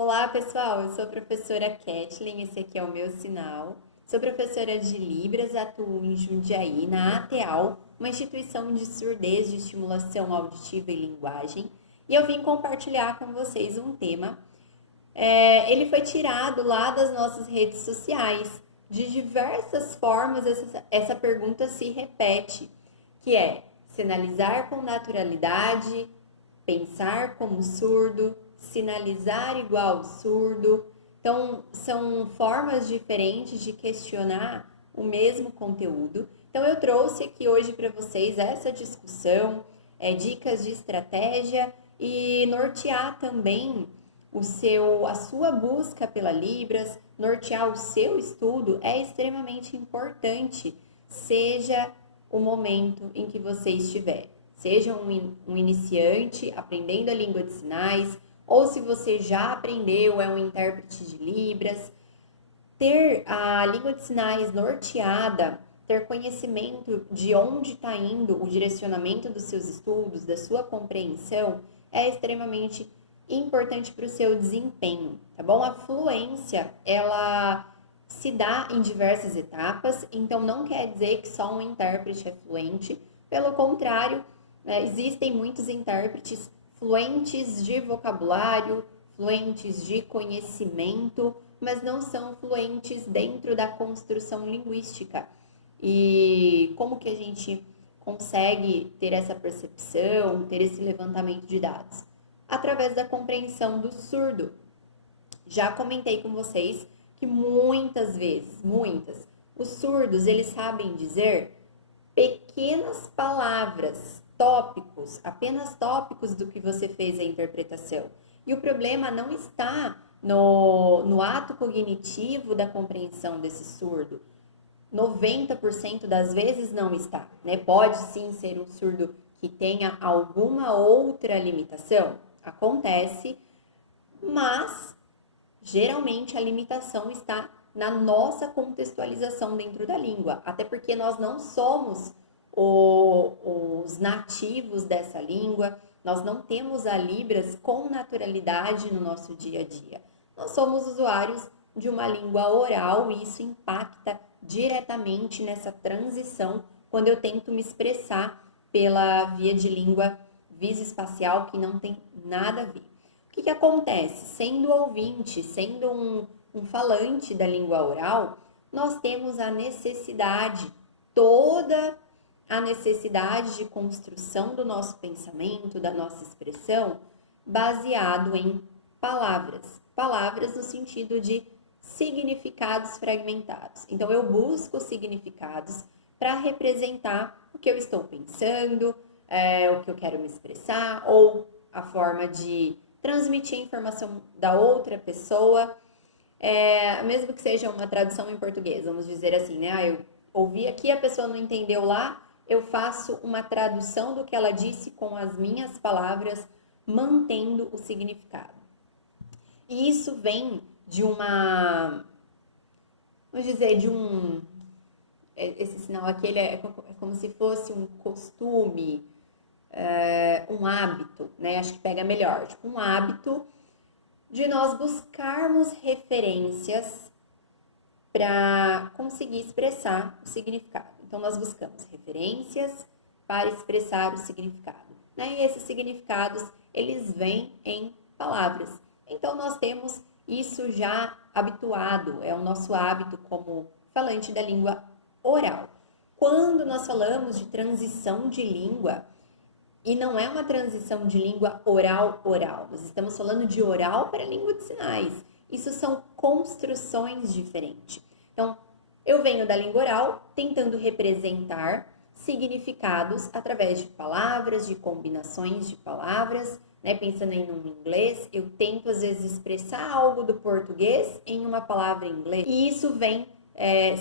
Olá, pessoal. Eu sou a professora Kathleen, esse aqui é o meu sinal. Sou professora de Libras, atuo em Jundiaí, na ATAL, uma instituição de surdez, de estimulação auditiva e linguagem. E eu vim compartilhar com vocês um tema. Ele foi tirado lá das nossas redes sociais. De diversas formas, essa pergunta se repete, que é sinalizar com naturalidade, pensar como surdo, sinalizar igual surdo. Então, são formas diferentes de questionar o mesmo conteúdo. Então, eu trouxe aqui hoje para vocês essa discussão, dicas de estratégia e nortear também a sua busca pela Libras, nortear o seu estudo é extremamente importante, seja o momento em que você estiver. Seja um iniciante aprendendo a língua de sinais, ou se você já aprendeu, é um intérprete de Libras. Ter a língua de sinais norteada, ter conhecimento de onde está indo o direcionamento dos seus estudos, da sua compreensão, é extremamente importante para o seu desempenho, tá bom? A fluência, ela se dá em diversas etapas, então não quer dizer que só um intérprete é fluente, pelo contrário, existem muitos intérpretes fluentes de vocabulário, fluentes de conhecimento, mas não são fluentes dentro da construção linguística. E como que a gente consegue ter essa percepção, ter esse levantamento de dados? Através da compreensão do surdo. Já comentei com vocês que muitas vezes, os surdos, eles sabem dizer pequenas palavras, tópicos, apenas tópicos do que você fez a interpretação. E o problema não está no ato cognitivo da compreensão desse surdo. 90% das vezes não está, né? Pode sim ser um surdo que tenha alguma outra limitação, acontece, mas geralmente a limitação está na nossa contextualização dentro da língua, até porque nós não somos os nativos dessa língua, nós não temos a Libras com naturalidade no nosso dia a dia. Nós somos usuários de uma língua oral e isso impacta diretamente nessa transição quando eu tento me expressar pela via de língua visoespacial, que não tem nada a ver. O que acontece? Sendo ouvinte, sendo um falante da língua oral, nós temos a necessidade, toda a necessidade de construção do nosso pensamento, da nossa expressão, baseado em palavras. Palavras no sentido de significados fragmentados. Então, eu busco significados para representar o que eu estou pensando, o que eu quero me expressar, ou a forma de transmitir a informação da outra pessoa, mesmo que seja uma tradução em português, vamos dizer assim, né? Eu ouvi aqui, a pessoa não entendeu lá, eu faço uma tradução do que ela disse com as minhas palavras, mantendo o significado. E isso vem de vamos dizer, esse sinal aqui ele é como se fosse um costume, um hábito, né? Acho que pega melhor, tipo um hábito de nós buscarmos referências para conseguir expressar o significado. Então, nós buscamos referências para expressar o significado, né? E esses significados, eles vêm em palavras. Então, nós temos isso já habituado, é o nosso hábito como falante da língua oral. Quando nós falamos de transição de língua, e não é uma transição de língua oral-oral, nós estamos falando de oral para língua de sinais. Isso são construções diferentes. Então, eu venho da língua oral tentando representar significados através de palavras, de combinações de palavras, né? Pensando em um inglês, eu tento às vezes expressar algo do português em uma palavra em inglês. E isso vem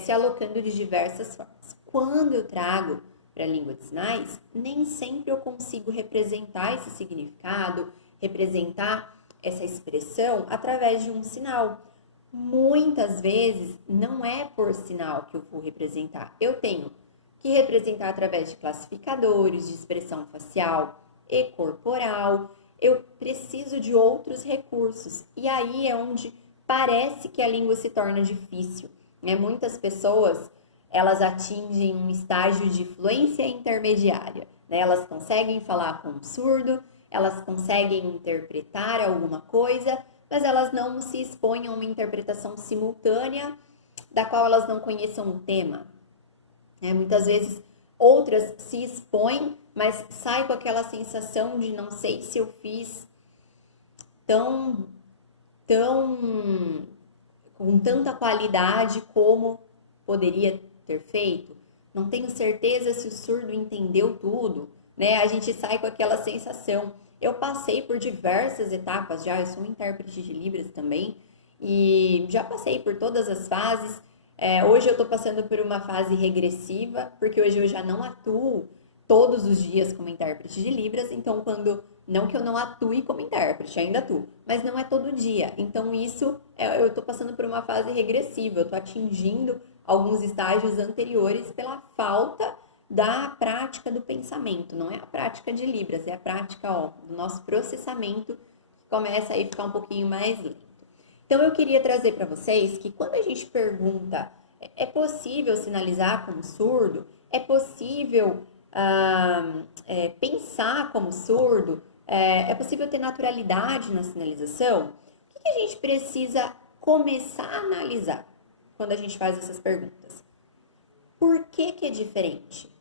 se alocando de diversas formas. Quando eu trago para a língua de sinais, nem sempre eu consigo representar esse significado, representar essa expressão através de um sinal. Muitas vezes não é por sinal que eu vou representar. Eu tenho que representar através de classificadores, de expressão facial e corporal. eu preciso de outros recursos. E aí é onde parece que a língua se torna difícil, né? Muitas pessoas, elas atingem um estágio de fluência intermediária, né? Elas conseguem falar com um surdo, elas conseguem interpretar alguma coisa, mas elas não se expõem a uma interpretação simultânea da qual elas não conheçam o tema, né? Muitas vezes outras se expõem, mas sai com aquela sensação de não sei se eu fiz tão com tanta qualidade como poderia ter feito. Não tenho certeza se o surdo entendeu tudo, né? A gente sai com aquela sensação. Eu passei por diversas etapas já, eu sou um intérprete de Libras também, e já passei por todas as fases. Hoje eu estou passando por uma fase regressiva, porque hoje eu já não atuo todos os dias como intérprete de Libras, então não que eu não atue como intérprete, ainda atuo, mas não é todo dia. Então eu estou passando por uma fase regressiva, eu estou atingindo alguns estágios anteriores pela falta da prática do pensamento. Não é a prática de Libras, é a prática do nosso processamento que começa aí a ficar um pouquinho mais lento. Então eu queria trazer para vocês que quando a gente pergunta, é possível sinalizar como surdo? É possível pensar como surdo? É possível ter naturalidade na sinalização? O que a gente precisa começar a analisar quando a gente faz essas perguntas? Por que é diferente?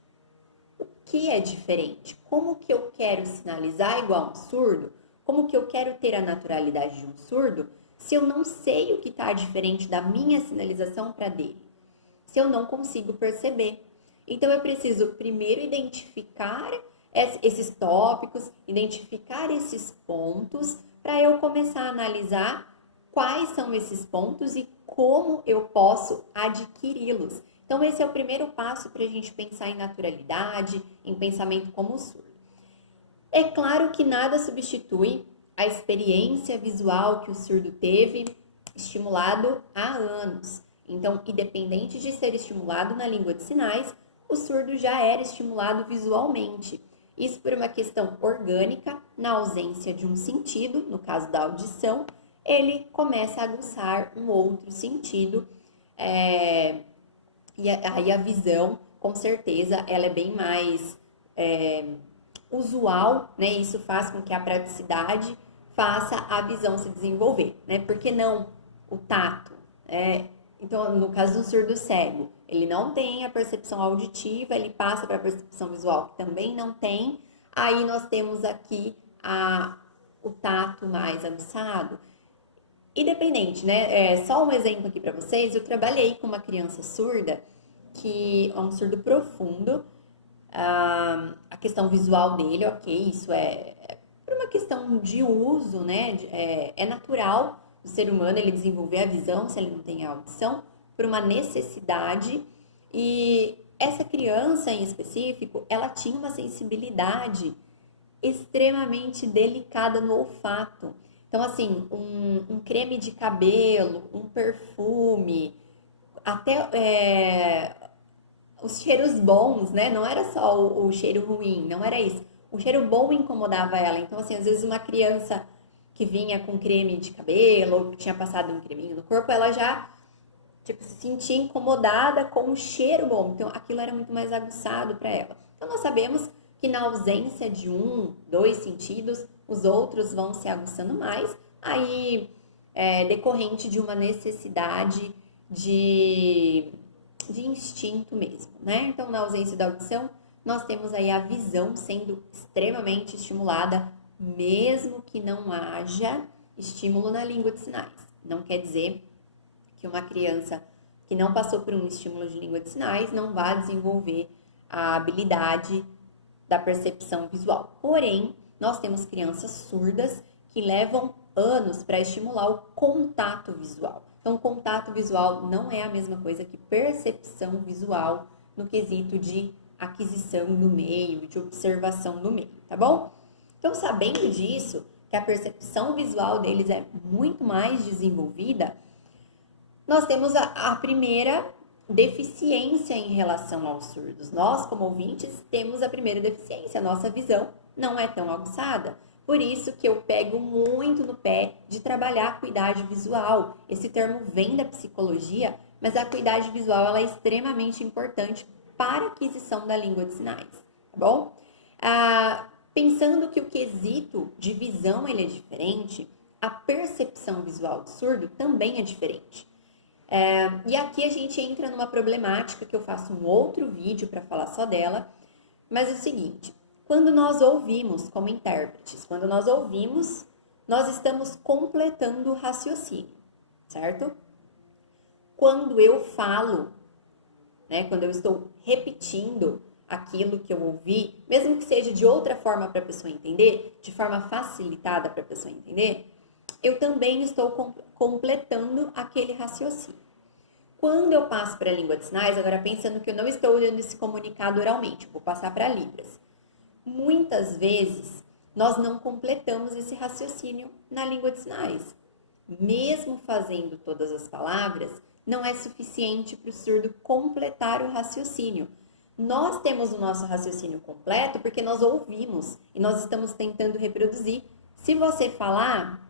O que é diferente? Como que eu quero sinalizar igual um surdo? Como que eu quero ter a naturalidade de um surdo se eu não sei o que está diferente da minha sinalização para dele? Se eu não consigo perceber. Então, eu preciso primeiro identificar esses tópicos, identificar esses pontos, para eu começar a analisar quais são esses pontos e como eu posso adquiri-los. Então, esse é o primeiro passo para a gente pensar em naturalidade, em pensamento como surdo. É claro que nada substitui a experiência visual que o surdo teve estimulado há anos. Então, independente de ser estimulado na língua de sinais, o surdo já era estimulado visualmente. Isso por uma questão orgânica, na ausência de um sentido, no caso da audição, ele começa a aguçar um outro sentido, e aí a visão, com certeza, ela é bem mais usual, né? Isso faz com que a praticidade faça a visão se desenvolver, né? Por que não o tato? Então, no caso do surdo cego, ele não tem a percepção auditiva, ele passa para a percepção visual, que também não tem. Aí nós temos aqui o tato mais aguçado. Independente, né? Só um exemplo aqui para vocês, eu trabalhei com uma criança surda, que é um surdo profundo. A questão visual dele, ok, isso é por uma questão de uso, né? É natural do ser humano ele desenvolver a visão se ele não tem a audição, por uma necessidade. E essa criança em específico, ela tinha uma sensibilidade extremamente delicada no olfato. Então, assim, um creme de cabelo, um perfume, até os cheiros bons, né? Não era só o cheiro ruim, não era isso. O cheiro bom incomodava ela. Então, assim, às vezes uma criança que vinha com creme de cabelo ou que tinha passado um creminho no corpo, ela já se sentia incomodada com o cheiro bom. Então, aquilo era muito mais aguçado para ela. Então, nós sabemos que na ausência de dois sentidos, os outros vão se aguçando mais. Aí, decorrente de uma necessidade de instinto mesmo, né? Então, na ausência da audição, nós temos aí a visão sendo extremamente estimulada, mesmo que não haja estímulo na língua de sinais. Não quer dizer que uma criança que não passou por um estímulo de língua de sinais não vá desenvolver a habilidade da percepção visual. Porém, nós temos crianças surdas que levam anos para estimular o contato visual. Então, contato visual não é a mesma coisa que percepção visual no quesito de aquisição do meio, de observação do meio, tá bom? Então, sabendo disso, que a percepção visual deles é muito mais desenvolvida, nós temos a primeira deficiência em relação aos surdos. Nós, como ouvintes, temos a primeira deficiência, a nossa visão não é tão aguçada. Por isso que eu pego muito no pé de trabalhar a acuidade visual. Esse termo vem da psicologia, mas a acuidade visual ela é extremamente importante para a aquisição da língua de sinais, tá bom? Pensando que o quesito de visão ele é diferente, a percepção visual do surdo também é diferente. E aqui a gente entra numa problemática que eu faço um outro vídeo para falar só dela, mas é o seguinte, quando nós ouvimos como intérpretes, quando nós ouvimos, nós estamos completando o raciocínio, certo? Quando eu falo, né, quando eu estou repetindo aquilo que eu ouvi, mesmo que seja de outra forma para a pessoa entender, de forma facilitada para a pessoa entender, eu também estou completando aquele raciocínio. Quando eu passo para a língua de sinais, agora pensando que eu não estou olhando esse comunicado oralmente, vou passar para Libras. Muitas vezes, nós não completamos esse raciocínio na língua de sinais. Mesmo fazendo todas as palavras, não é suficiente para o surdo completar o raciocínio. Nós temos o nosso raciocínio completo porque nós ouvimos e nós estamos tentando reproduzir. Se você falar,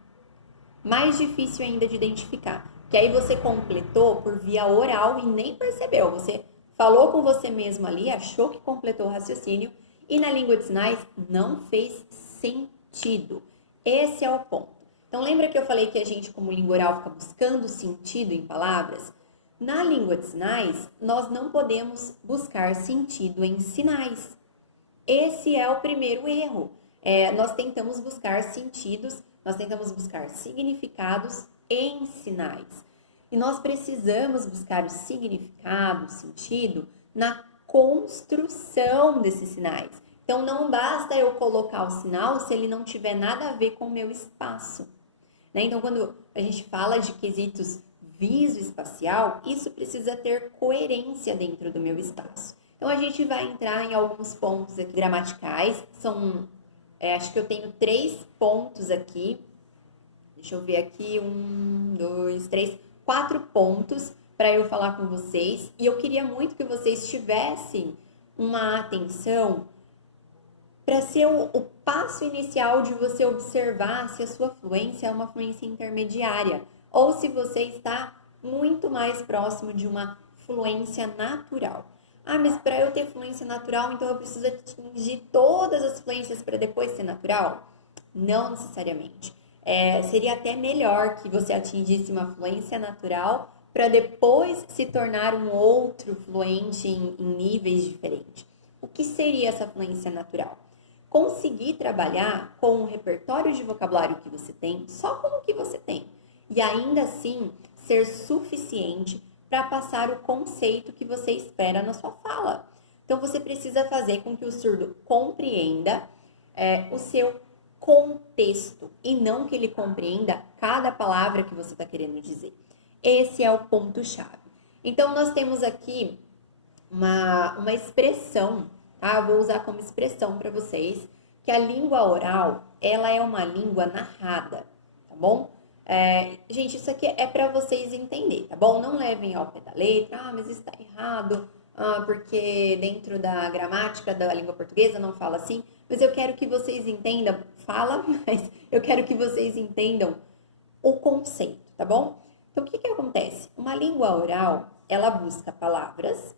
mais difícil ainda de identificar. Que aí você completou por via oral e nem percebeu. Você falou com você mesmo ali, achou que completou o raciocínio e na língua de sinais não fez sentido. Esse é o ponto. Então lembra que eu falei que a gente como língua oral fica buscando sentido em palavras? Na língua de sinais, nós não podemos buscar sentido em sinais. Esse é o primeiro erro. Nós tentamos buscar sentidos, nós tentamos buscar significados em sinais. E nós precisamos buscar o significado, o sentido, na construção desses sinais. Então, não basta eu colocar o sinal se ele não tiver nada a ver com o meu espaço. Né? Então, quando a gente fala de quesitos visoespacial, isso precisa ter coerência dentro do meu espaço. Então, a gente vai entrar em alguns pontos aqui gramaticais. Acho que eu tenho 3 pontos aqui. Deixa eu ver aqui, 1, 2, 3, 4 pontos para eu falar com vocês. E eu queria muito que vocês tivessem uma atenção para ser o passo inicial de você observar se a sua fluência é uma fluência intermediária ou se você está muito mais próximo de uma fluência natural. Mas para eu ter fluência natural, então eu preciso atingir todas as fluências para depois ser natural? Não necessariamente. Seria até melhor que você atingisse uma fluência natural para depois se tornar um outro fluente em níveis diferentes. O que seria essa fluência natural? Conseguir trabalhar com o repertório de vocabulário que você tem, só com o que você tem. E ainda assim, ser suficiente para passar o conceito que você espera na sua fala. Então, você precisa fazer com que o surdo compreenda o seu contexto e não que ele compreenda cada palavra que você está querendo dizer. Esse é o ponto-chave. Então, nós temos aqui uma expressão, tá? Eu vou usar como expressão para vocês que a língua oral, ela é uma língua narrada, tá bom? Gente, isso aqui é para vocês entenderem, tá bom? Não levem ao pé da letra, mas isso está errado, porque dentro da gramática da língua portuguesa não fala assim. Mas eu quero que vocês entendam, mas eu quero que vocês entendam o conceito, tá bom? Então, o que acontece? Uma língua oral, ela busca palavras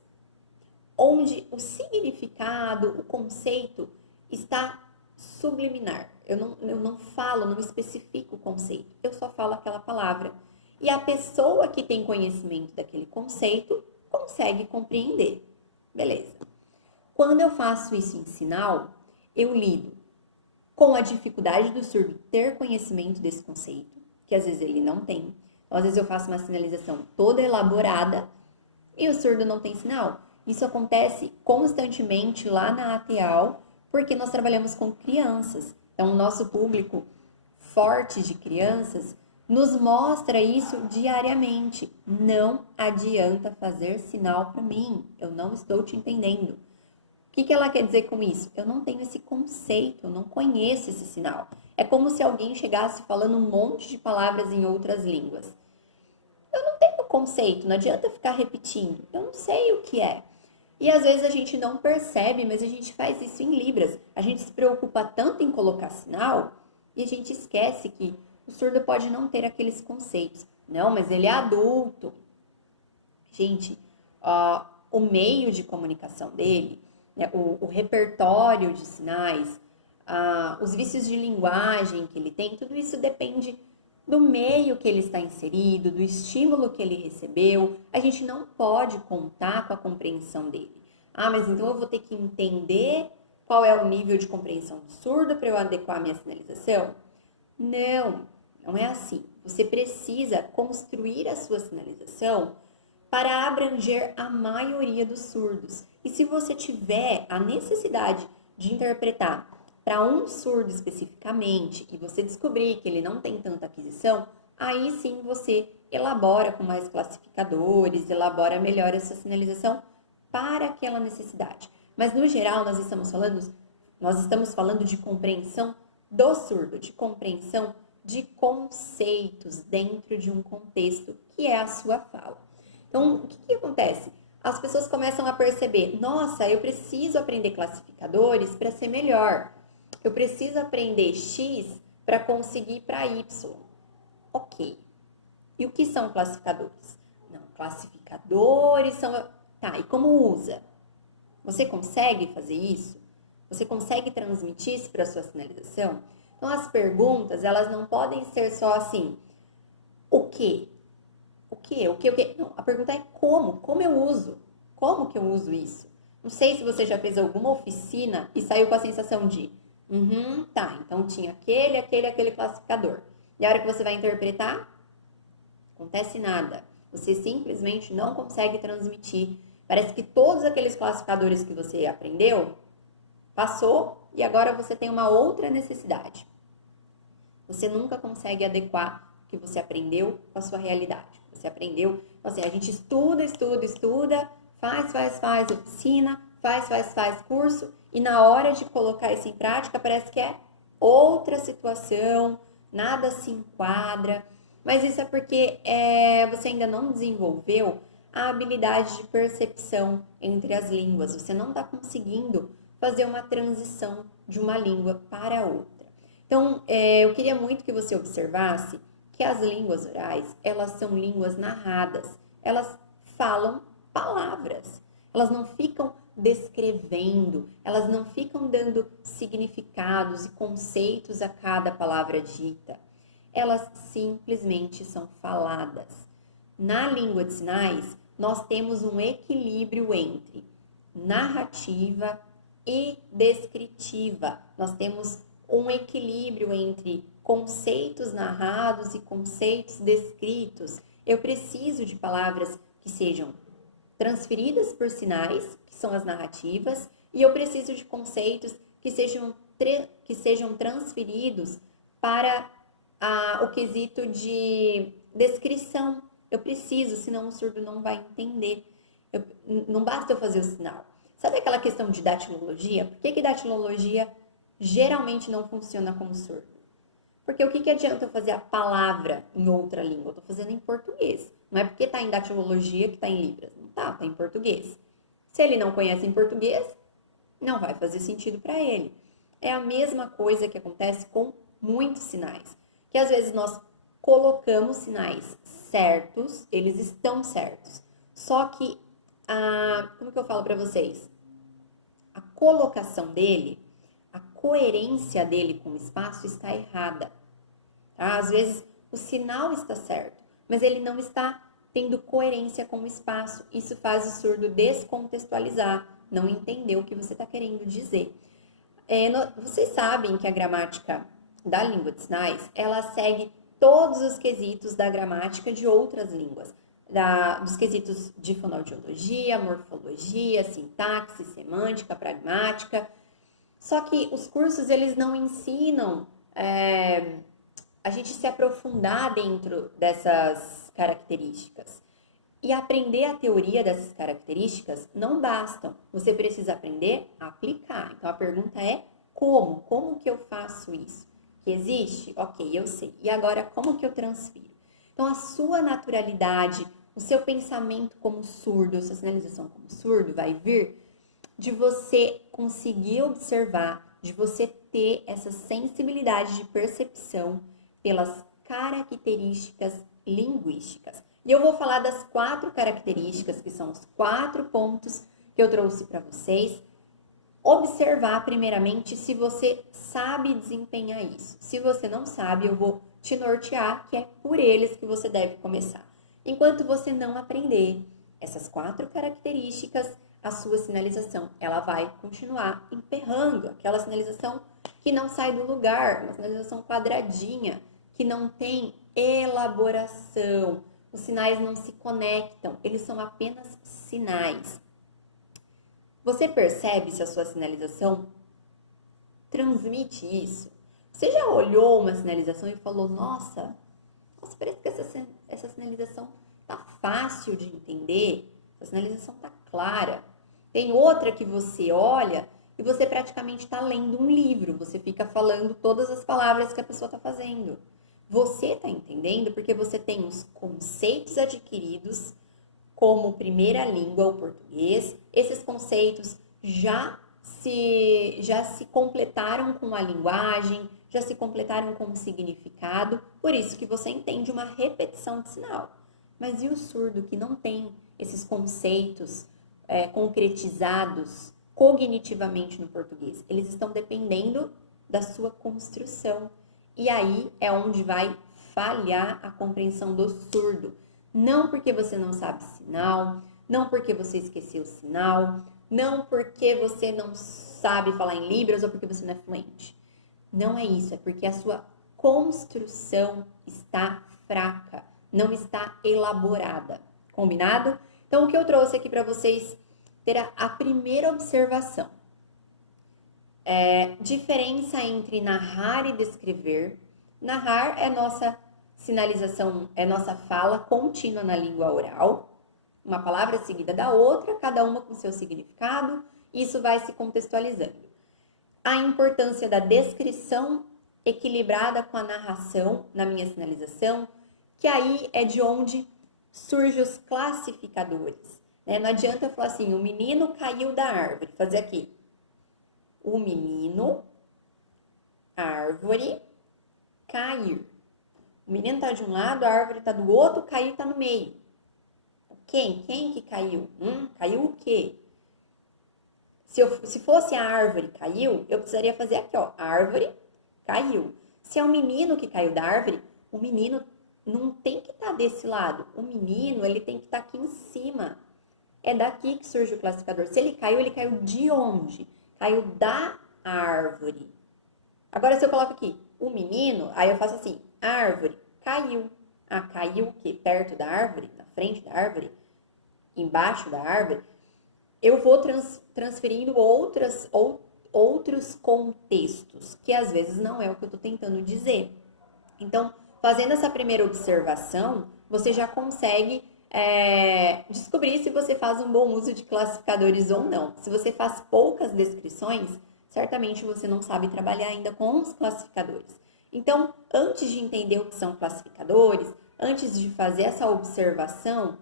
onde o significado, o conceito está subliminar. Eu não falo, não especifico o conceito, eu só falo aquela palavra. E a pessoa que tem conhecimento daquele conceito consegue compreender. Beleza. Quando eu faço isso em sinal, eu lido com a dificuldade do surdo ter conhecimento desse conceito, que às vezes ele não tem. Às vezes eu faço uma sinalização toda elaborada e o surdo não tem sinal. Isso acontece constantemente lá na ATAL, porque nós trabalhamos com crianças. Então, o nosso público forte de crianças nos mostra isso diariamente. Não adianta fazer sinal para mim, eu não estou te entendendo. O que ela quer dizer com isso? Eu não tenho esse conceito, eu não conheço esse sinal. É como se alguém chegasse falando um monte de palavras em outras línguas. Eu não tenho conceito, não adianta ficar repetindo, eu não sei o que é. E às vezes a gente não percebe, mas a gente faz isso em Libras. A gente se preocupa tanto em colocar sinal E a gente esquece que o surdo pode não ter aqueles conceitos. Não, mas ele é adulto. Gente, o meio de comunicação dele, né, o repertório de sinais, os vícios de linguagem que ele tem, tudo isso depende do meio que ele está inserido, do estímulo que ele recebeu. A gente não pode contar com a compreensão dele. Mas então eu vou ter que entender qual é o nível de compreensão do surdo para eu adequar a minha sinalização? Não, não é assim. Você precisa construir a sua sinalização para abranger a maioria dos surdos. E se você tiver a necessidade de interpretar para um surdo especificamente e você descobrir que ele não tem tanta aquisição, aí sim você elabora com mais classificadores, elabora melhor essa sinalização para aquela necessidade. Mas no geral nós estamos falando de compreensão do surdo, de compreensão de conceitos dentro de um contexto que é a sua fala. Então, o que acontece? As pessoas começam a perceber, nossa, eu preciso aprender classificadores para ser melhor. Eu preciso aprender X para conseguir para Y. Ok. E o que são classificadores? Não, classificadores são... Tá, e como usa? Você consegue fazer isso? Você consegue transmitir isso para a sua sinalização? Então, as perguntas, elas não podem ser só assim, o quê? O quê? O quê? O quê? Não, a pergunta é como? Como eu uso? Como que eu uso isso? Não sei se você já fez alguma oficina e saiu com a sensação de, tá, então tinha aquele classificador. E a hora que você vai interpretar, não acontece nada. Você simplesmente não consegue transmitir. Parece que todos aqueles classificadores que você aprendeu, passou e agora você tem uma outra necessidade. Você nunca consegue adequar o que você aprendeu com a sua realidade. Você aprendeu, assim, a gente estuda, faz oficina, faz curso, e na hora de colocar isso em prática parece que é outra situação, nada se enquadra, mas isso é porque você ainda não desenvolveu a habilidade de percepção entre as línguas, você não está conseguindo fazer uma transição de uma língua para outra. Então, eu queria muito que você observasse que as línguas orais, elas são línguas narradas, elas falam palavras, elas não ficam descrevendo, elas não ficam dando significados e conceitos a cada palavra dita, elas simplesmente são faladas. Na língua de sinais, nós temos um equilíbrio entre narrativa e descritiva. Nós temos um equilíbrio entre conceitos narrados e conceitos descritos. Eu preciso de palavras que sejam transferidas por sinais, que são as narrativas, e eu preciso de conceitos que sejam transferidos para o quesito de descrição. Eu preciso, senão o surdo não vai entender. Não basta eu fazer o sinal. Sabe aquela questão de datilologia? Por que datilologia geralmente não funciona com o surdo? Porque o que adianta eu fazer a palavra em outra língua? Eu estou fazendo em português. Não é porque está em datilologia que está em Libras. Não está em português. Se ele não conhece em português, não vai fazer sentido para ele. É a mesma coisa que acontece com muitos sinais. Que às vezes nós colocamos sinais certos, eles estão certos. Só que, como que eu falo para vocês? A colocação dele, a coerência dele com o espaço está errada. Tá? Às vezes o sinal está certo, mas ele não está tendo coerência com o espaço. Isso faz o surdo descontextualizar, não entender o que você está querendo dizer. Vocês sabem que a gramática da língua de sinais, ela segue todos os quesitos da gramática de outras línguas. Dos quesitos de fonoaudiologia, morfologia, sintaxe, semântica, pragmática. Só que os cursos, eles não ensinam a gente se aprofundar dentro dessas características. E aprender a teoria dessas características não bastam. Você precisa aprender a aplicar. Então, a pergunta é como? Como que eu faço isso? Que existe? Ok, eu sei. E agora, como que eu transfiro? Então, a sua naturalidade, o seu pensamento como surdo, a sua sinalização como surdo vai vir de você conseguir observar, de você ter essa sensibilidade de percepção pelas características linguísticas. E eu vou falar das 4 características, que são os 4 pontos que eu trouxe para vocês. Observar primeiramente se você sabe desempenhar isso. Se você não sabe, eu vou te nortear que é por eles que você deve começar. Enquanto você não aprender essas 4 características, a sua sinalização, ela vai continuar emperrando, aquela sinalização que não sai do lugar, uma sinalização quadradinha, que não tem elaboração, os sinais não se conectam, eles são apenas sinais. Você percebe se a sua sinalização transmite isso? Você já olhou uma sinalização e falou, nossa, parece que essa sinalização tá fácil de entender, a sinalização tá clara. Tem outra que você olha e você praticamente está lendo um livro, você fica falando todas as palavras que a pessoa está fazendo. Você está entendendo porque você tem os conceitos adquiridos como primeira língua, o português. Esses conceitos já se completaram com a linguagem, já se completaram com o significado, por isso que você entende uma repetição de sinal. Mas e o surdo que não tem esses conceitos concretizados cognitivamente no português? Eles estão dependendo da sua construção. E aí é onde vai falhar a compreensão do surdo. Não porque você não sabe sinal, não porque você esqueceu o sinal, não porque você não sabe falar em Libras ou porque você não é fluente. Não é isso, é porque a sua construção está fraca, não está elaborada. Combinado? Então, o que eu trouxe aqui para vocês ter a primeira observação. Diferença entre narrar e descrever. Narrar é nossa sinalização, é nossa fala contínua na língua oral. Uma palavra seguida da outra, cada uma com seu significado. Isso vai se contextualizando. A importância da descrição equilibrada com a narração na minha sinalização, que aí é de onde surgem os classificadores. Né? Não adianta eu falar assim, o menino caiu da árvore. Fazer aqui. O menino, árvore, cair. O menino está de um lado, a árvore está do outro, cair está no meio. Quem? Quem que caiu? Caiu o quê? Se fosse a árvore caiu, eu precisaria fazer aqui, ó. Árvore caiu. Se é o menino que caiu da árvore, o menino não tem que estar desse lado. O menino, ele tem que estar aqui em cima. É daqui que surge o classificador. Se ele caiu de onde? Caiu da árvore. Agora, se eu coloco aqui o menino, aí eu faço assim, árvore, caiu. Ah, caiu o quê? Perto da árvore? Na frente da árvore? Embaixo da árvore? Eu vou transferindo outros contextos, que às vezes não é o que eu estou tentando dizer. Então, fazendo essa primeira observação, você já consegue descobrir se você faz um bom uso de classificadores ou não. Se você faz poucas descrições, certamente você não sabe trabalhar ainda com os classificadores. Então, antes de entender o que são classificadores, antes de fazer essa observação,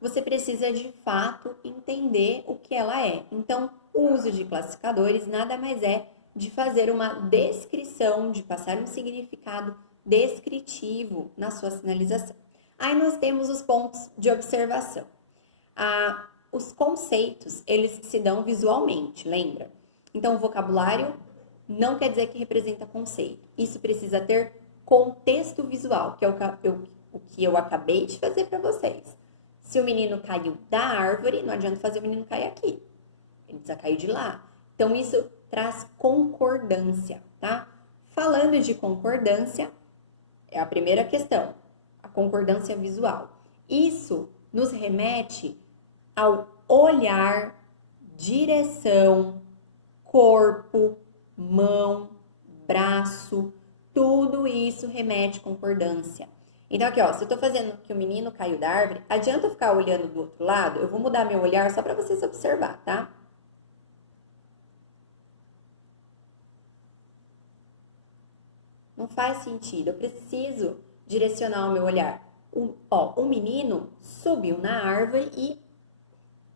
você precisa de fato entender o que ela é. Então, o uso de classificadores nada mais é de fazer uma descrição, de passar um significado descritivo na sua sinalização. Aí nós temos os pontos de observação. Os conceitos, eles se dão visualmente, lembra? Então, o vocabulário não quer dizer que representa conceito. Isso precisa ter contexto visual, que é o que eu acabei de fazer para vocês. Se o menino caiu da árvore, não adianta fazer o menino cair aqui. Ele precisa cair de lá. Então, isso traz concordância, tá? Falando de concordância, é a primeira questão, a concordância visual. Isso nos remete ao olhar, direção, corpo, mão, braço, tudo isso remete concordância. Então, aqui, ó, se eu tô fazendo que o menino caiu da árvore, adianta eu ficar olhando do outro lado? Eu vou mudar meu olhar só para vocês observar, tá? Não faz sentido, eu preciso direcionar o meu olhar. O menino subiu na árvore e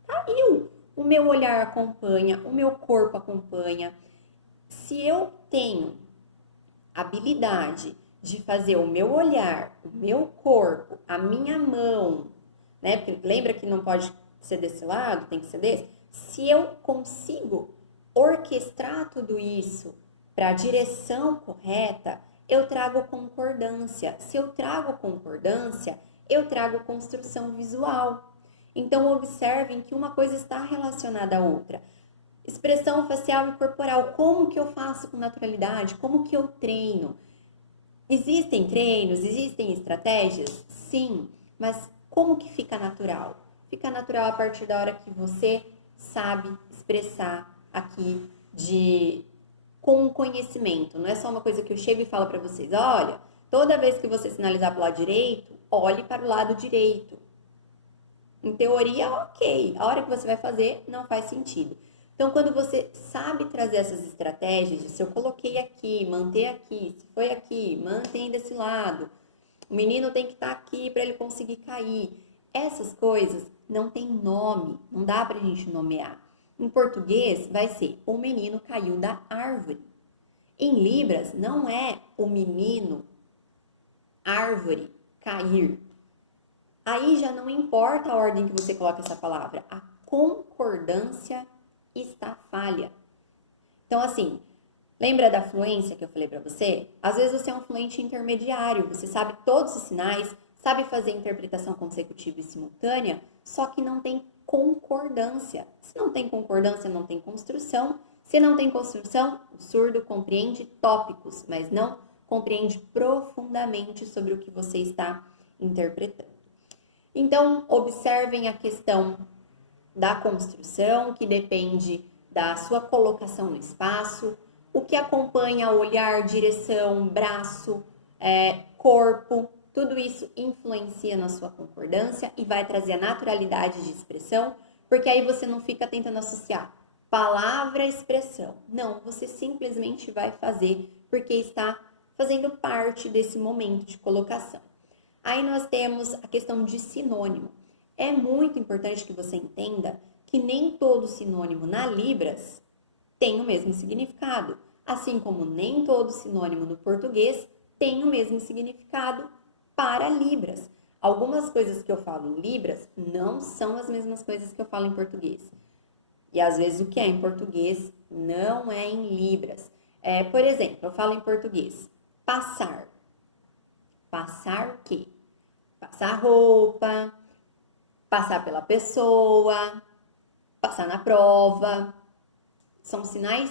caiu. o meu olhar acompanha, o meu corpo acompanha. Se eu tenho habilidade de fazer o meu olhar, o meu corpo, a minha mão, né? Porque lembra que não pode ser desse lado, tem que ser desse. Se eu consigo orquestrar tudo isso para a direção correta, eu trago concordância. Se eu trago concordância, eu trago construção visual. Então, observem que uma coisa está relacionada à outra. Expressão facial e corporal, como que eu faço com naturalidade? Como que eu treino? Existem treinos, existem estratégias? Sim, mas como que fica natural? Fica natural a partir da hora que você sabe expressar aqui com conhecimento. Não é só uma coisa que eu chego e falo para vocês, olha, toda vez que você sinalizar para o lado direito, olhe para o lado direito. Em teoria, ok. A hora que você vai fazer, não faz sentido. Então, quando você sabe trazer essas estratégias de se eu coloquei aqui, manter aqui, se foi aqui, mantém desse lado, o menino tem que estar aqui para ele conseguir cair. Essas coisas não tem nome, não dá pra gente nomear. Em português, vai ser o menino caiu da árvore. Em Libras, não é o menino árvore cair. Aí já não importa a ordem que você coloca essa palavra, a concordância está falha. Então, assim, lembra da fluência que eu falei para você? Às vezes você é um fluente intermediário, você sabe todos os sinais, sabe fazer interpretação consecutiva e simultânea, só que não tem concordância. Se não tem concordância, não tem construção. Se não tem construção, o surdo compreende tópicos, mas não compreende profundamente sobre o que você está interpretando. Então, observem a questão da construção, que depende da sua colocação no espaço, o que acompanha olhar, direção, braço, corpo, tudo isso influencia na sua concordância e vai trazer a naturalidade de expressão, porque aí você não fica tentando associar palavra, expressão. Não, você simplesmente vai fazer porque está fazendo parte desse momento de colocação. Aí nós temos a questão de sinônimo. É muito importante que você entenda que nem todo sinônimo na Libras tem o mesmo significado, assim como nem todo sinônimo no português tem o mesmo significado para Libras. Algumas coisas que eu falo em Libras não são as mesmas coisas que eu falo em português. E às vezes o que é em português não é em Libras. Por exemplo, eu falo em português, passar. Passar o quê? Passar roupa, passar pela pessoa, passar na prova. São sinais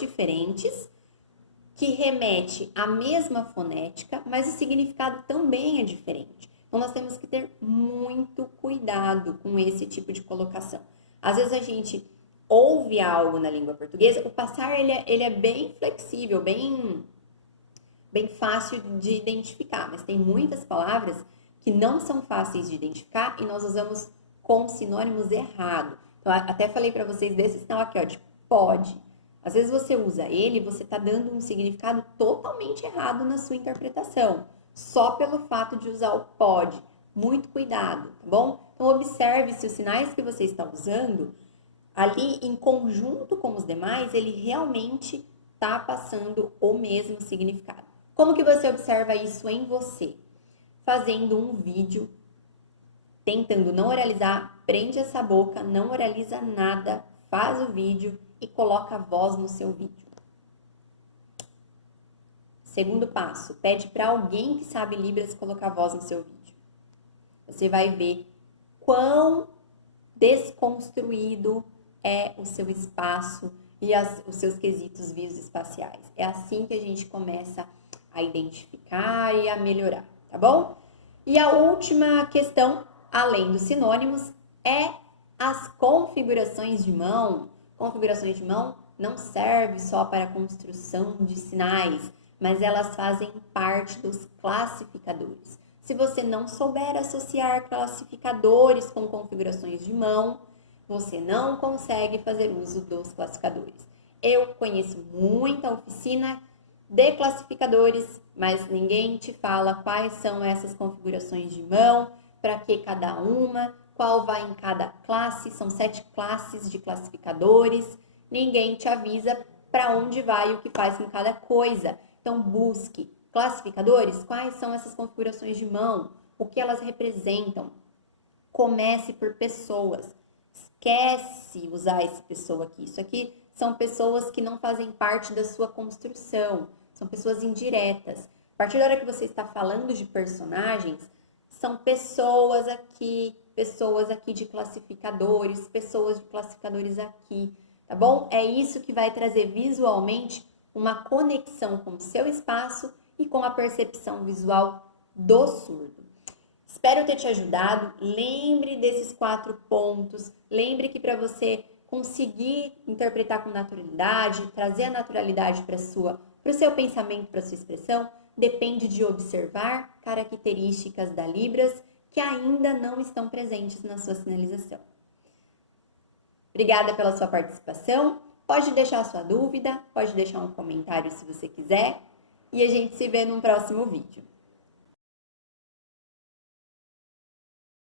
diferentes que remete à mesma fonética, mas o significado também é diferente. Então, nós temos que ter muito cuidado com esse tipo de colocação. Às vezes a gente ouve algo na língua portuguesa, o passar ele é bem flexível, bem fácil de identificar, mas tem muitas palavras que não são fáceis de identificar e nós usamos com sinônimos errados. Então, até falei para vocês desse sinal aqui, ó, de pode. Às vezes você usa ele e você está dando um significado totalmente errado na sua interpretação, só pelo fato de usar o pode. Muito cuidado, tá bom? Então, observe se os sinais que você está usando, ali em conjunto com os demais, ele realmente está passando o mesmo significado. Como que você observa isso em você? Fazendo um vídeo, tentando não oralizar, prende essa boca, não oraliza nada, faz o vídeo e coloca a voz no seu vídeo. Segundo passo, pede para alguém que sabe Libras colocar a voz no seu vídeo. Você vai ver quão desconstruído é o seu espaço e os seus quesitos visoespaciais. É assim que a gente começa a identificar e a melhorar, tá bom? E a última questão, além dos sinônimos, é as configurações de mão. Configurações de mão não serve só para a construção de sinais, mas elas fazem parte dos classificadores. Se você não souber associar classificadores com configurações de mão, você não consegue fazer uso dos classificadores. Eu conheço muita oficina de classificadores, mas ninguém te fala quais são essas configurações de mão, para que cada uma, qual vai em cada classe, são 7 classes de classificadores, ninguém te avisa para onde vai o que faz em cada coisa. Então, busque classificadores, quais são essas configurações de mão, o que elas representam. Comece por pessoas. Esquece usar esse pessoa aqui. Isso aqui são pessoas que não fazem parte da sua construção, são pessoas indiretas. A partir da hora que você está falando de personagens, são pessoas aqui de classificadores, pessoas de classificadores aqui, tá bom? É isso que vai trazer visualmente uma conexão com o seu espaço e com a percepção visual do surdo. Espero ter te ajudado. Lembre desses 4 pontos. Lembre que para você conseguir interpretar com naturalidade, trazer a naturalidade para o seu pensamento, para a sua expressão, depende de observar características da Libras que ainda não estão presentes na sua sinalização. Obrigada pela sua participação. Pode deixar a sua dúvida, pode deixar um comentário se você quiser. E a gente se vê num próximo vídeo.